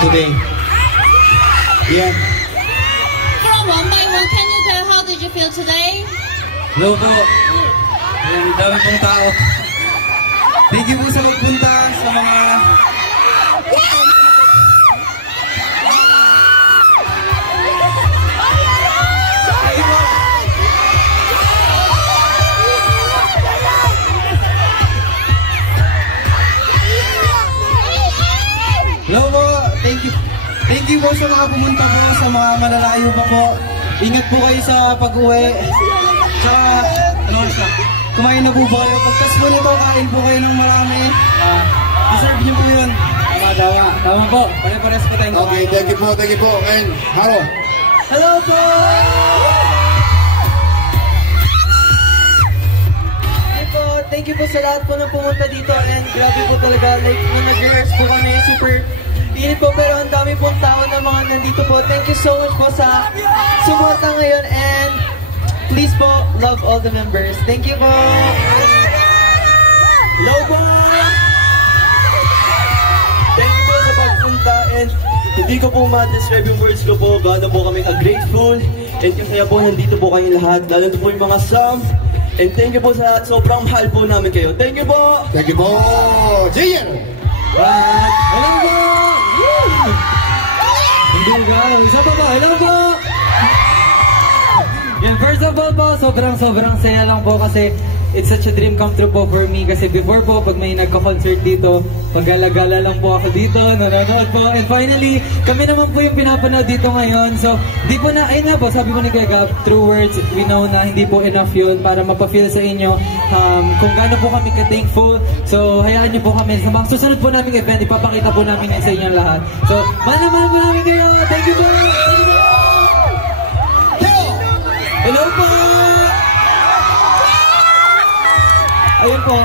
today. Yeah. One by one, can you tell how did you feel today? Hello po. Ang dami pong tao. Thank you po sa magpunta sa mga... Hello po. Thank you po sa mga pumunta po, sa mga malalayo pa po. Ingat po kayo sa pag-uwi. Tsaka, kumain na po ba kayo? Pagkas po nito, kain po kayo ng marami. Deserve niyo po yun. Tama po. Pare-pares po tayong Okay, thank you po. And, Haro. Hello po! Thank you po sa lahat po na pumunta dito. And grabe po talaga, like, nung nag-rehearse po kami, super init po, pero ang dami pong tao na mga nandito po. Thank you so much po sa suporta ngayon, and please po, love all the members. Thank you po! Hello po! Thank you po sa pagpunta, and hindi ko po ma-describe yung words ko po. Gaano po kami grateful, and kaya po nandito po kayo lahat, lalo po yung mga Sam. And thank you po sa lahat, sobrang mahal po namin kayo. Thank you po! Thank you po! Jayer! Hello po! Hindi ka, isa pa po, hello po! Yan, first of all po, sobrang saya lang po kasi it's such a dream come true po for me. Kasi before po, pag may nagka-concert dito, pag-gala-gala lang po ako dito, nanonood po. And finally, kami naman po yung pinapanood dito ngayon. So, di po na, ayun nga po, sabi ko ni Kuya Gab, through words, we know na hindi po enough yun para mapafeel sa inyo kung gaano po kami ka-thankful. So, hayaan niyo po kami. Sa mga susunod po namin event, ipapakita po namin yan sa inyong lahat. So, mahal po namin kayo. Thank you po! Thank you po! Hello po! Ayun po,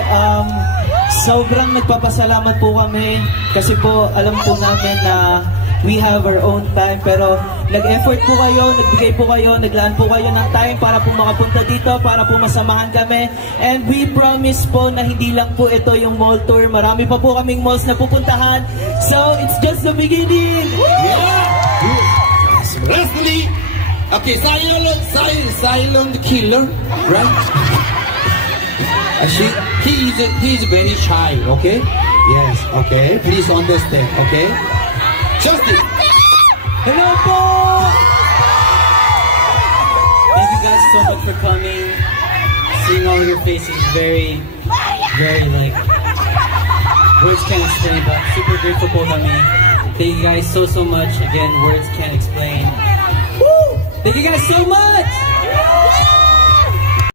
sobrang nagpapasalamat po kami kasi po alam po namin na we have our own time, pero nag-effort po kayo, nagbigay po kayo, naglaan po kayo ng time para po makapunta dito, para po masamahan kami. And we promise po na hindi lang po ito yung mall tour, marami pa po kaming malls na pupuntahan. So, it's just the beginning! Yeah! Lastly, okay, Silent Killer, right? He's very shy, okay? Yes, okay. Please understand, okay? Justin! Hello po! Thank you guys so much for coming. Seeing all your faces, very like, words can't explain, but super grateful po kami. Thank you guys so much. Again, words can't explain. Woo! Thank you guys so much!